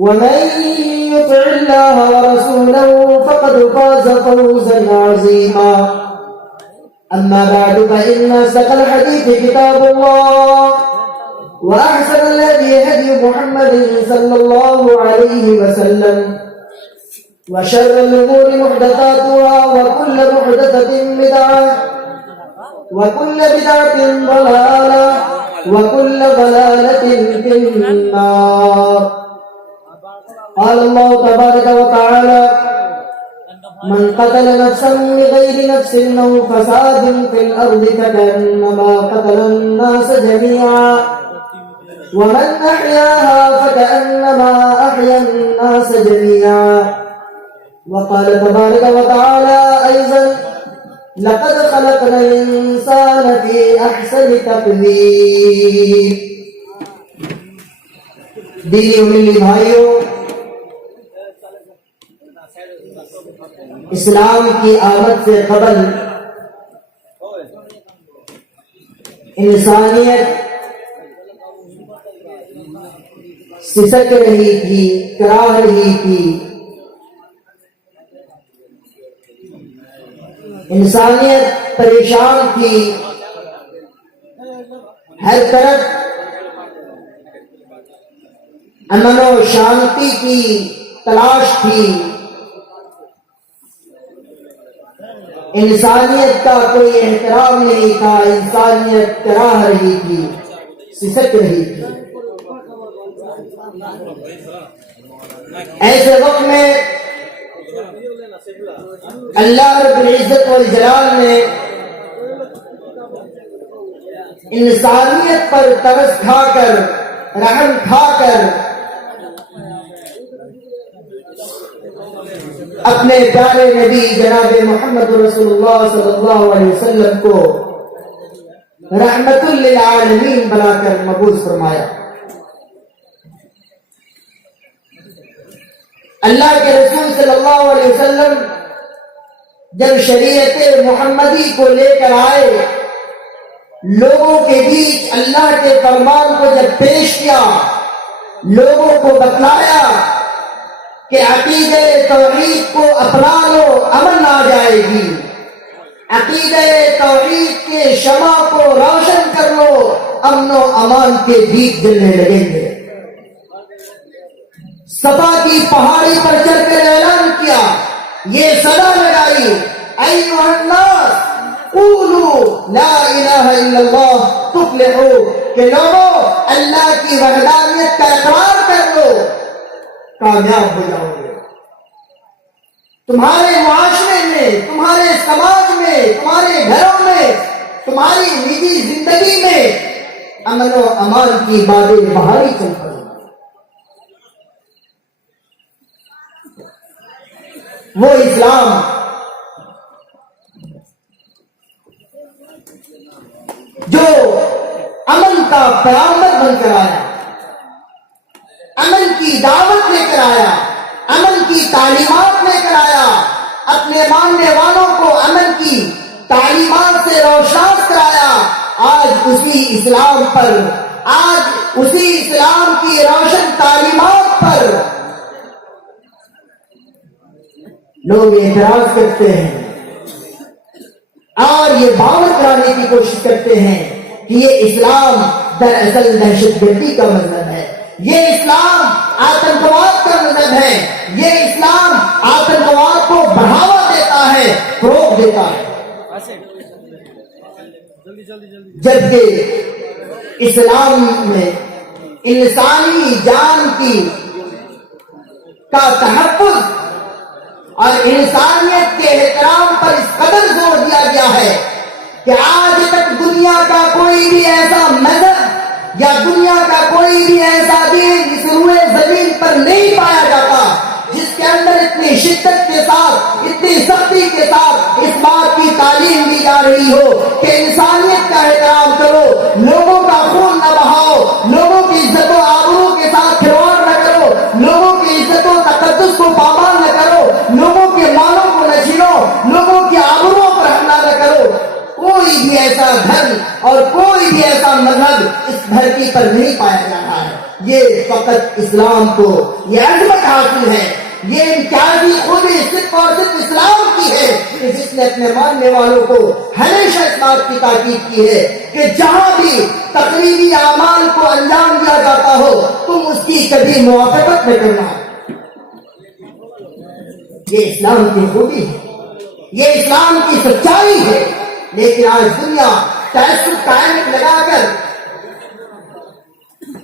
ومن يطع الله ورسوله فقد فاز فوزا عظيما. أما بعد فإن أصدق الحديث كتاب الله وأحسن الهدي هدي محمد صلى الله عليه وسلم وشر الأمور محدثاتها وكل محدثة بدعة وكل بدعة ضلالة وكل ضلالة في النار. قال الله تبارك وتعالى: من قتل نفسا بغير نفس أو فساد في الأرض فكأنما قتل الناس جميعا ومن أحياها فكأنما أحيا الناس جميعا. وقال تبارك وتعالى أيضا: لقد خلقنا الإنسان في أحسن تقويم. دینی و ملی بھائیوں، اسلام کی آمد سے قبل انسانیت سسک رہی تھی، کراہ رہی تھی. انسانیت پریشان تھی، ہر طرف امن و شانتی کی تلاش تھی. انسانیت کا کوئی احترام نہیں تھا، انسانیت کراہ رہی تھی، سسک رہی تھی. ایسے وقت میں اللہ رب العزت والجلال نے انسانیت پر ترس کھا کر، رحم کھا کر اپنے پیارے نبی جناب محمد رسول اللہ صلی اللہ علیہ وسلم کو رحمت للعالمین بنا کر مبعوث فرمایا. اللہ کے رسول صلی اللہ علیہ وسلم جب شریعت محمدی کو لے کر آئے، لوگوں کے بیچ اللہ کے فرمان کو جب پیش کیا، لوگوں کو بتلایا کہ عقیدہ توحید کو اپنا لو، امن آ جائے گی. عقیدہ توحید کے شمع کو روشن کر لو، امن و امان کے دیپ جلنے لگیں گے. صفا کی پہاڑی پر چڑھ کر اعلان کیا، یہ صدا لگائی: ایھا الناس قولوا لا الہ الا اللہ تفلحوا، کہ لوگوں اللہ کی وحدانیت کا اقرار کر لو، کامیاب ہو جاؤ گے. تمہارے معاشرے میں، تمہارے سماج میں، تمہارے گھروں میں، تمہاری نجی زندگی میں امن و امان کی بادیں بہاری چل پڑی. وہ اسلام جو امن کا پیغمبر بن کر آیا، امن کی دعوت لے کر آیا، امن کی تعلیمات لے کر آیا، اپنے ماننے والوں کو امن کی تعلیمات سے روشناس کرایا، آج اسی اسلام پر، آج اسی اسلام کی روشن تعلیمات پر لوگ اعتراض کرتے ہیں اور یہ باور کرانے کی کوشش کرتے ہیں کہ یہ اسلام دراصل دہشت گردی کا مذہب ہے، یہ اسلام آتنکواد کا مذہب ہے، یہ اسلام آتنکواد کو بڑھاوا دیتا ہے، فروغ دیتا ہے. جبکہ اسلام میں انسانی جان کا تحفظ اور انسانیت کے احترام پر اس قدر زور دیا گیا ہے کہ آج تک دنیا کا کوئی بھی ایسا مذہب یا دنیا کا کوئی بھی ایسا دین اس روئے زمین پر نہیں پایا جاتا جس کے اندر اتنی شدت کے ساتھ، اتنی سختی کے ساتھ اس بات کی تعلیم دی جا رہی ہو کہ انسانیت کا احترام کرو، لوگوں کا خون نہ بہاؤ، لوگوں کی عزت و آبرو کے ساتھ کھلواڑ نہ کرو، لوگوں کی عزت و تقدس کو پامال نہ کرو، لوگوں کے مالوں کو نہ چھینو، لوگوں کی آبرو پر حملہ نہ کرو. کوئی بھی ایسا دھرم اور کوئی بھی ایسا مذہب اس دھرتی پر نہیں پایا جا رہا ہے. یہ فقط اسلام کو یہ عظمت حاصل ہے، یہ امتیازی خوبی صرف اور صرف اسلام کی ہے کہ جس نے اپنے ماننے والوں کو ہمیشہ اس بات کی تاکید کی ہے کہ جہاں بھی تقریبی اعمال کو انجام دیا جاتا ہو تم اس کی کبھی موافقت نہ کرنا. یہ اسلام کی خوبی ہے، یہ اسلام کی سچائی ہے. لیکن آج دنیا تعصب کا عینک لگا کر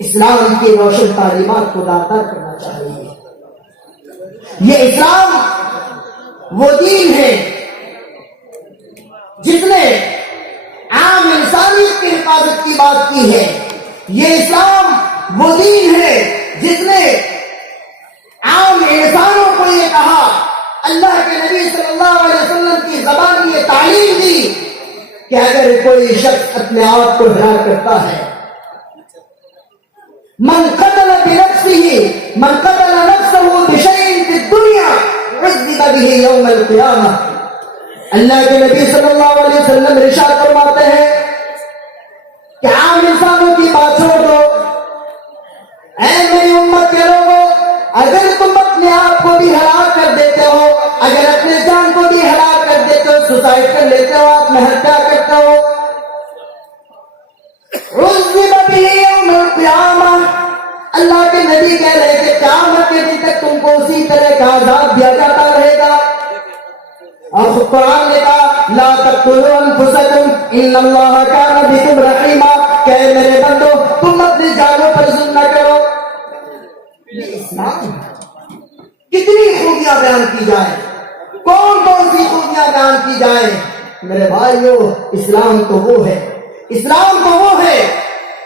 اسلام کی روشن تعلیمات کو داغدار کرنا چاہ رہی ہے. یہ اسلام وہ دین ہے جس نے عام انسانیت کی حفاظت کی بات کی ہے. یہ اسلام وہ دین ہے جس نے عام انسانوں کو یہ کہا، اللہ کے نبی صلی اللہ علیہ وسلم کی زبان یہ تعلیم دی کہ اگر کوئی شخص اپنے آپ کو ہلاک کرتا ہے، من قتل نفسه بشيء في الدنيا عذب به يوم القيامة. اللہ کے نبی صلی اللہ علیہ وسلم ارشاد فرماتے ہیں کہ عام انسانوں کی بات چھوڑ دو، اے میری امت کے لوگوں، اگر تم اپنے آپ کو بھی ہلاک کر دیتے ہو، اگر اپنے جان کو بھی ہلاک کر دیتے ہو، سوسائڈ کر لیتے ہو، آپ ہتیا کرتے ہو، عذب به یوم القیامہ، اللہ کے نبی کہہ رہے کہ قیامت کے دن تک تم کو اسی طرح کا عذاب دیا جاتا رہے گا. اور قرآن نے کہا لا تقتلوا انفسکم ان اللہ کان بکم رحیما، کہ میرے بندو تم اپنی جانوں پر ظلم نہ کرو. یہ اسلام کتنی خوبیاں بیان کی جائیں، کون کون سی خوبیاں بیان کی جائیں میرے بھائیو. اسلام تو وہ ہے، اسلام تو وہ ہے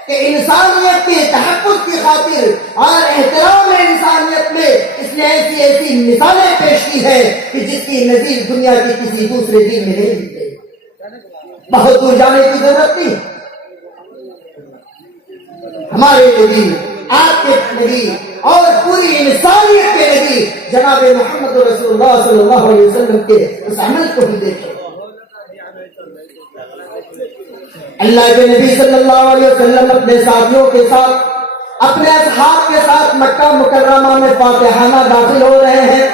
کہ انسانیت کے تحفظ کی خاطر اور احترام انسانیت میں اس نے ایسی ایسی مثالیں پیش کی ہے کہ جس کی نظیر دنیا کی کسی دوسرے دین میں نہیں ملتے. بہت دور جانے کی ضرورت نہیں. ہمارے نبی، آپ کے نبی اور پوری انسانیت کے نبی جناب محمد رسول اللہ صلی اللہ علیہ وسلم کے اس عمل کو بھی دیکھیں. اللہ کے نبی صلی اللہ علیہ وسلم اپنے ساتھیوں کے ساتھ، اپنے اصحاب کے ساتھ مکہ مکرمہ میں فاتحانہ داخل ہو رہے ہیں.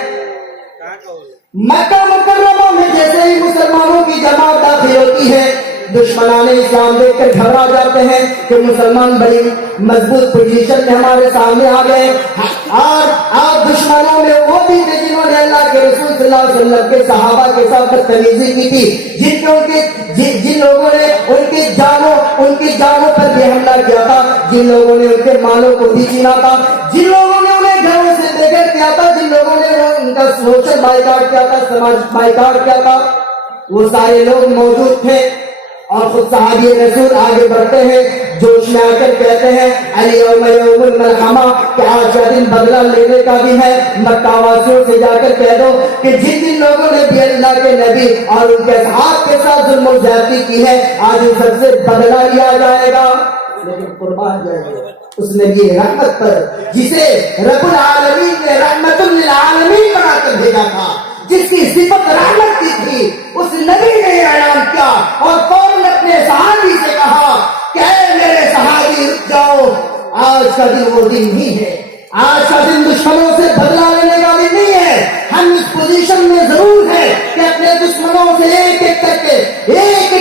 مکہ مکرمہ میں جیسے ہی مسلمانوں کی جماعت داخل ہوتی ہے، دشمنان اسلام دیکھ کر گھبرا جاتے ہیں کہ مسلمان بڑی مضبوط پوزیشن میں ہمارے سامنے آ گئے. اور آپ دشمنوں میں وہ بھی تھے جنہوں نے اللہ کے رسول صلی اللہ علیہ وسلم کے صحابہ کے ساتھ بدتمیزی کی تھی، جن لوگوں نے ان کی جانوں پر بھی حملہ کیا تھا، جن لوگوں نے ان کے مالوں کو بھی چھینا تھا، جن لوگوں نے انہیں گھروں سے بے گھر کیا تھا، جن لوگوں نے ان کا سوشل بائیکاٹ کیا تھا، سماج بائیکاٹ کیا تھا، وہ سارے لوگ موجود تھے. اور خود صحابی رسول آگے بڑھتے ہیں، جوش میں آ کر کہتے ہیں الیوم یوم الملحمہ، کہ آج کا دن بدلہ لینے کا بھی ہے. مکہ واسیوں سے جا کر کہہ دو کہ جن لوگوں نے بھی اللہ کے نبی اور ان کے اصحاب کے ساتھ ظلم و زیادتی کی ہے، آج ان سب سے بدلہ لیا جائے گا. لیکن قربان جائے اس نبی رحمت پر جسے رب العالمین نے رحمت للعالمین بنا کر بھیجا تھا، جس کی صفت رحمت کی تھی، اس نبی نے اعلان کیا اور فوراً اپنے صحابی سے کہا کہ اے میرے صحابی رک جاؤ، آج کا دن وہ دن نہیں ہے، آج کا دن دشمنوں سے بدلہ لینے کا دن نہیں ہے. ہم اس پوزیشن میں ضرور ہیں کہ اپنے دشمنوں سے ایک ایک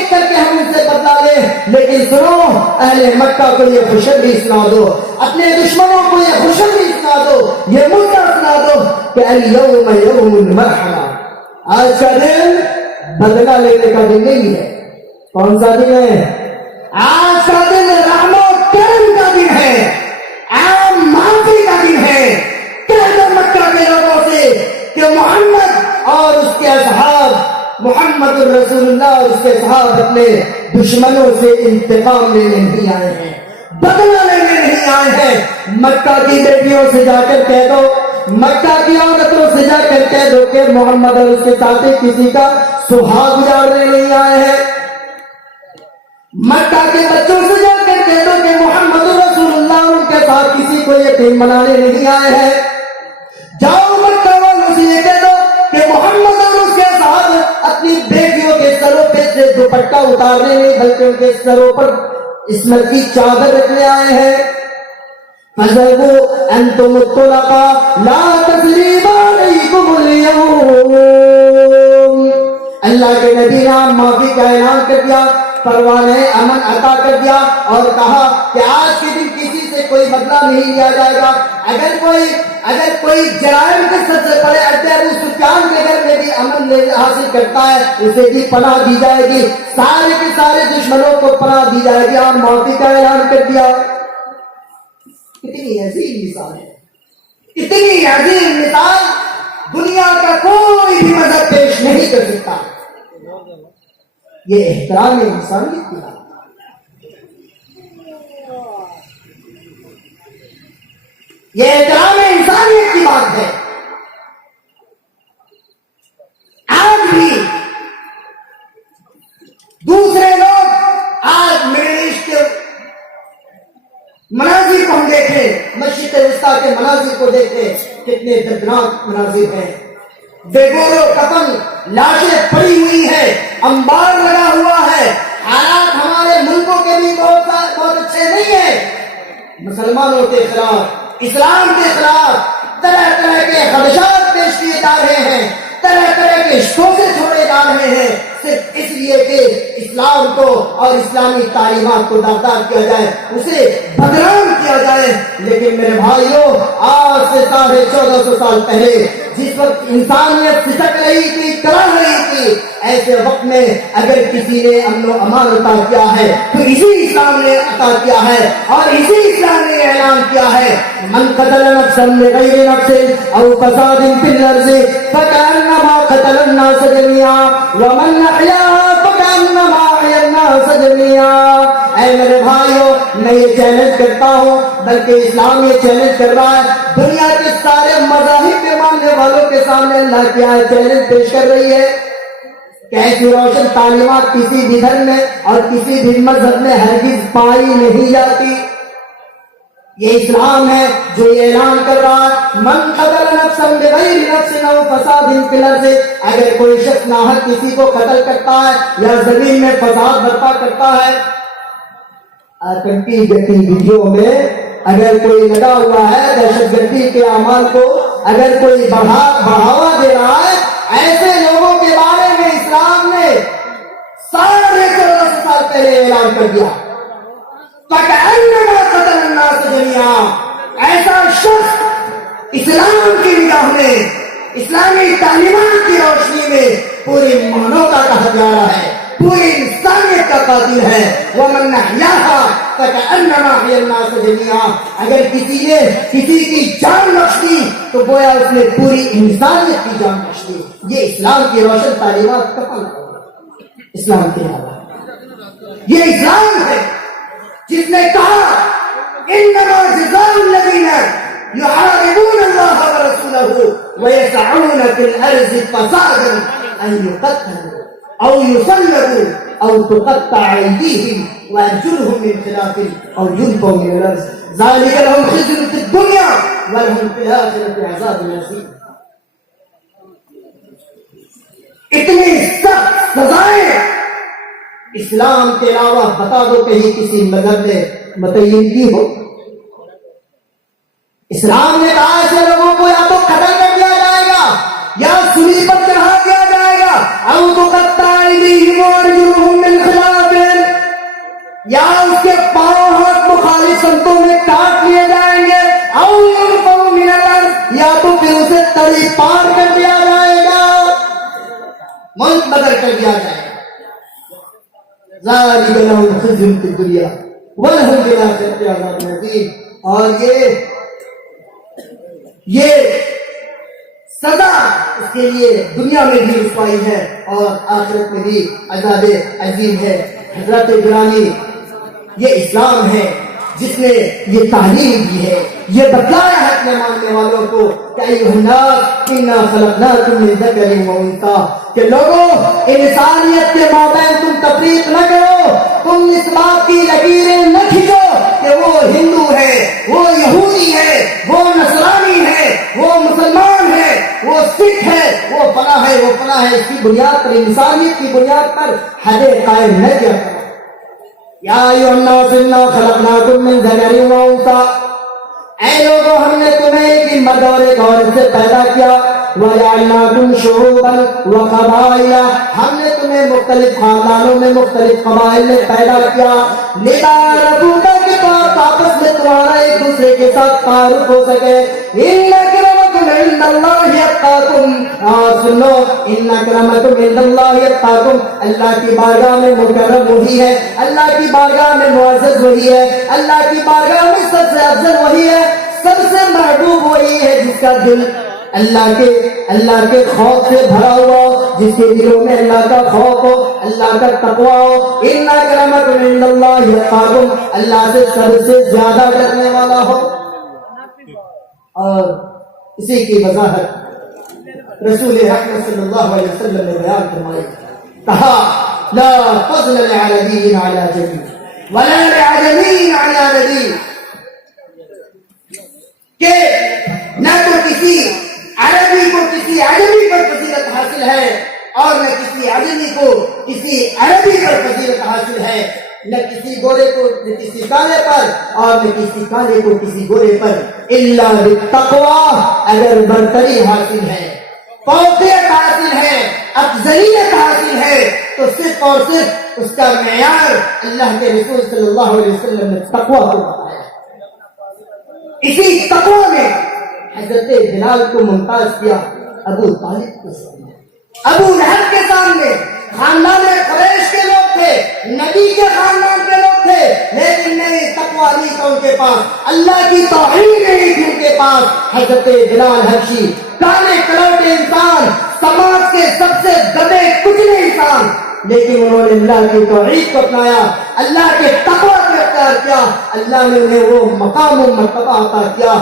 کر کے ہم ان سے بدلہ لیں، لیکن سنو اہل مکہ کو یہ خوشخبری سنا دو، اپنے دشمنوں کو یہ خوشخبری سنا دو، یہ مدعا سنا دو کہ الیوم یوم المرحمہ، آج کا دن بدلہ لینے کا دن نہیں ہے. کون سا دن ہے؟ آج کا دن رحم و کرم کا دن ہے، عام معافی کا دن ہے. کہہ دو مکہ کے لوگوں سے کہ محمد اور اس کے اصحاب، محمد الرسول اللہ اور اس کے اصحاب اپنے دشمنوں سے انتقام لینے نہیں آئے ہیں، بدلہ لینے نہیں آئے ہیں. مکہ کی بیٹیوں سے جا کر کہہ دو، مکہ کی عورتوں سے جا کر کہہ دو کہ محمد اور اس کے ساتھ کسی کا سہاگ اجاڑنے نہیں آئے ہیں. مکہ کے بچوں سے جا کر کہہ دو کہ محمد رسول اللہ ان کے ساتھ کسی کو یتیم بنانے نہیں آئے ہیں. جاؤ مکہ والوں سے یہ کہہ دو کہ محمد اور اس کے ساتھ اپنی بیٹیوں کے سروں پہ سے دوپٹے دوپٹہ اتارنے میں بلکہ ان کے سروں پر عصمت کی چادر رکھنے آئے ہیں. فَذَرْهُوا أَنْتُمُ الطُّلَقَاءُ لَا تَثْرِيبَ عَلَيْكُمُ الْيَوْمَ. اللہ کے نبی نے معافی کا اعلان کر دیا, پروانہ امن عطا کر دیا اور کہا کہ آج کے دن کسی سے کوئی بدلہ نہیں لیا جائے گا. اگر کوئی جرائم کے سب سے بڑے ابو سفیان کے گھر میں بھی امن حاصل کرتا ہے, اسے بھی پناہ دی جائے گی. سارے کے سارے دشمنوں کو پناہ دی جائے گی. آپ معافی کا اعلان کر دیا. کتنی عظیم مثال ہے, اتنی عظیم مثال دنیا کا کوئی بھی مذہب پیش نہیں کر سکتا. یہ احترام انسانیت کی بات, یہ احترام انسانیت کی بات ہے. آج بھی دوسرے لوگ, آج مڈل ایسٹ کے مناظر کو ہم دیکھیں, مشرق وسطیٰ کے مناظر کو دیکھیں, کتنے دردناک مناظر ہیں. بے گور و کفن لاشیں پڑی ہوئی ہیں, انبار لگا ہوا ہے. حالات ہمارے ملکوں کے بھی بہت اچھے نہیں ہیں. مسلمانوں کے خلاف, اسلام کے خلاف طرح طرح کے خدشات پیش کیے جا رہے ہیں, طرح طرح کے شوقے چھوڑے جا رہے ہیں, صرف اس لیے کہ اسلام کو اور اسلامی تعلیمات کو داغدار کیا جائے, اسے بدنام کیا جائے. لیکن میرے بھائیوں, آج سے 1450 سال پہلے جس وقت انسانیت سسک رہی تھی, کرا رہی تھی, ایسے وقت میں اگر کسی نے امن و امان عطا کیا ہے تو اسی اسلام نے عطا کیا ہے, اور اسی اسلام نے اعلان کیا ہے, من قتل نفسا بغیر نفس او فساد فی الارض فکأنما قتل الناس جميعا ومن احیاها فکأنما احیا الناس جميعا. اے میرے بھائیوں, میں یہ چیلنج کرتا ہوں, بلکہ اسلام یہ چیلنج کر رہا ہے, دنیا کے سارے مذاہب کے ماننے والوں کے سامنے اللہ کی آیت چیلنج پیش کر رہی ہے کہ ایسی روشن تعلیمات کسی بھی دھرم میں اور کسی بھی مذہب میں ہرگز پائی نہیں جاتی. یہ اسلام ہے جو یہ اعلان کر رہا ہے, من قتل نفسا بغیر نفس او فساد فی الارض. اگر کوئی شخص ناحق کسی کو قتل کرتا ہے یا زمین میں فساد برپا کرتا ہے, آتنکی گتیویوں میں اگر کوئی لگا ہوا ہے, دہشت گردی کے اعمال کو اگر کوئی بڑھاوا دے رہا ہے, ایسے لوگوں کے بارے میں اسلام نے 1450 سال پہلے اعلان کر دیا فَكَأَنَّمَا قَتَلَ النَّاسَ جَمِيعًا. ایسا شخص اسلام کی نگاہ میں, اسلامی تعلیمات کی روشنی میں پوری مانوتا کا ہتھیارہ ہے, پوری انسانیت کا قاتل ہے. وَمَنْ أَحْيَاهَا فَكَأَنَّمَا أَحْيَا النَّاسَ جَمِيعًا. اگر کسی نے کسی کی جان بخش دی تو گویا اس نے پوری انسانیت کی جان بخش دی. یہ اسلام کی روشن تعلیمات کا پھل ہے, اسلام کے علاوہ یہ اسلام ہے جس نے کہا انما جزاء الذین یحاربون اللہ ورسولہ ویسعون فی الارض فسادا ان یقتلوا او یصلبوا او تقطع ایدیہم وارجلہم من خلاف او ينفوا من الارض ذلک لهم خزي فی الدنیا ولهم فی الآخرۃ عذاب عظیم. اتنی سخت سزائیں اسلام کے علاوہ بتا دو کہیں کسی مذہب نے متعین کی ہو. اسلام نے کہا ایسے لوگوں کو یا تو قتل کر دیا جائے گا یا سولی پر چڑھا دیا جائے گا, او تقطع ایدیہم وارجلہم من خلاف, یا اس کے پاؤں ہاتھ مخالف سمتوں میں کاٹ لیے جائیں گے, او ينفوا من الارض, یا تو پھر اسے تڑی پار کر دیا جائے گا, ملک بدر کر دیا جائے گا. ذالک لهم خزي فی الدنیا ولهم فی الآخرۃ عذاب عظیم. اور یہ سزا اس کے لیے دنیا میں بھی رسوائی ہے اور آخرت میں بھی عذاب عظیم ہے. حضرت گرامی, یہ اسلام ہے جس نے یہ تعلیم دی ہے, یہ بتلایا ہے اپنے ماننے والوں کو کہ ایھا الناس انا خلقناکم من ذکر و انثی, کہ لوگوں انسانیت کے مابین تم تفریق نہ کرو, تم اس بات کی لکیریں نہ کھینچو کہ وہ ہندو ہے, وہ یہودی ہے, وہ نصرانی ہے, وہ مسلمان ہے, وہ سکھ ہے, وہ فلاں ہے, وہ فلاں کرنا ہے اس کی بنیاد پر، انسانیت کی بنیاد پر حد قائم نہ کیا کرنا۔ یا ایھا الناس انا خلقناکم من ذکر و انثی، اے لوگوں ہم نے تمہیں ایک مرد اور ایک عورت سے پیدا کیا، وَجَعَلْنَاكُمْ شُعُوبًا وَقَبَائِلَ، ہم نے تمہیں مختلف خاندانوں میں مختلف قبائل میں پیدا کیا، لِتَعَارَفُوا، تاکہ تو آپس میں تمہارا ایک دوسرے کے ساتھ تعارف ہو سکے۔ إِنَّ أَكْرَمَكُمْ عِندَ اللَّهِ أَتْقَاكُمْ، اور سنو، إِنَّ أَكْرَمَكُمْ عِندَ اللَّهِ أَتْقَاكُمْ، اللہ کی بارگاہ میں مکرم وہی ہے، اللہ کی بارگاہ میں معزز وہی ہے، اللہ کی بارگاہ میں سب سے افضل وہی ہے، سب سے محبوب وہی ہے جس کا دل اللہ کے خوف سے بھرا ہوا ہو، جس کے دلوں میں اللہ کا خوف ہو، اللہ کا تقوی ہو۔ ان اکرمکم عند اللہ اتقاکم، اللہ سے سب سے زیادہ ڈرنے والا ہو۔ اور اسی کی وضاحت رسول اکرم صلی اللہ علیہ وسلم نے بیان فرمائی، کہا لا فضل لعربی علی عجمی ولا لعجمی علی نبی، کہ نہ تو کسی عربی کو کسی عجمی پر فضیلت حاصل ہے، اور نہ کسی عجمی کو کسی عربی پر فضیلت حاصل ہے، نہ کسی گورے کو نہ کسی کالے پر، اور نہ کسی کالے کو کسی گورے پر، الا بالتقوی، اگر برتری حاصل ہے، فوقیت حاصل ہے، افضلیت حاصل ہے، تو صرف اور صرف اس کا معیار اللہ کے رسول صلی اللہ علیہ وسلم نے تقوی کو بتایا۔ اسی تقوی میں حضرت بلال کو ممتاز کیا ابو طالب کے سامنے، ابو لہب کے سامنے۔ خاندان قریش کے لوگ تھے، نبی کے خاندان کے لوگ تھے، لیکن نہیں، تقوی نہیں تھا ان کے پاس، اللہ کی توحید نہیں تھی ان کے پاس۔ حضرت بلال حبشی، کالے کلوٹے انسان، سماج کے سب سے دبے کچلے انسان، لیکن انہوں نے اللہ کی توحید کو اپنایا، اللہ کے تقوی کو اختیار کیا، اللہ نے انہیں وہ مقام و مرتبہ عطا کیا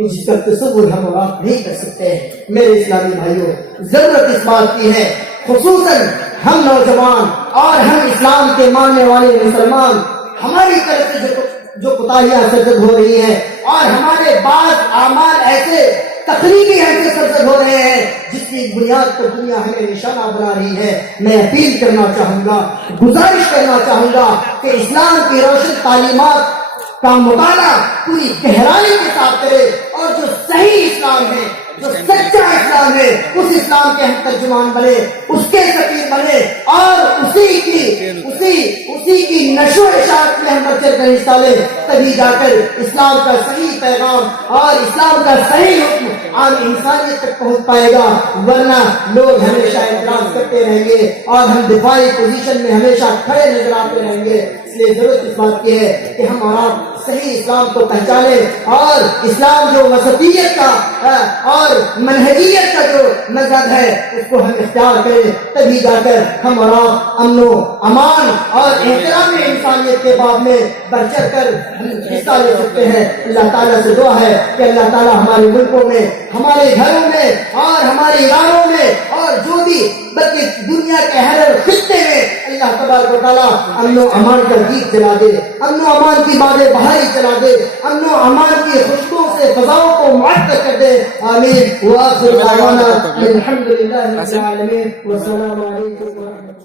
جس کا تصور ہم اور آپ نہیں کر سکتے۔ میرے اسلامی بھائیوں، ضرورت اس بات کی ہے، خصوصاً ہم نوجوان اور ہم اسلام کے ماننے والے مسلمان، ہماری طرف سے جو کوتاہیاں سرزد ہو رہی ہیں، اور ہمارے بعض اعمال ایسے تقریبی ایسے سرزد ہو رہے ہیں جس کی بنیاد پر دنیا ہمیں نشانہ بنا رہی ہے، میں اپیل کرنا چاہوں گا، گزارش کرنا چاہوں گا کہ اسلام کی روشن تعلیمات کا مطالعہ پوری گہرائی کے ساتھ کرے، اور جو صحیح اسلام ہے، جو سچا اسلام ہے، اس اسلام کے ہم ترجمان بنے، اس کے سفیر بنے، اور اسی کی نشو و اشاعت میں ہم بڑھ چڑھ کر حصہ لیں، تبھی جا کر اسلام کا صحیح پیغام اور اسلام کا صحیح حکم عام انسانیت تک پہنچ پائے گا، ورنہ لوگ ہمیشہ اعتراض کرتے رہیں گے اور ہم دفاعی پوزیشن میں ہمیشہ کھڑے نظر آتے رہیں گے۔ اس لیے ضرورت اس بات کی ہے کہ ہم اور آپ صحیح اسلام کو پہچانیں، اور اسلام جو وسطیت کا اور منہجیت کا جو مذہب ہے اس کو ہم اختیار کریں، تبھی جا کر ہم اور آپ امن و امان اور احترام انسانیت کے باب میں بڑھ چڑھ کر حصہ لے سکتے ہیں۔ اللہ تعالیٰ سے دعا ہے کہ اللہ تعالیٰ ہمارے ملکوں میں، ہمارے گھروں میں اور ہمارے اداروں میں، اور جو بھی بلکہ دنیا کے ہر خطے میں، اللہ تبارک و تعالیٰ امن و امان کا گیت چلا دے، امن و امان کی بادیں بہاری چلا دے، امن و امان کی خوشبو سے فضاؤں کو معطر کر دے، آمین۔ وآخر دعوانا الحمدللہ رب العالمین، والسلام علیکم ورحمۃ اللہ۔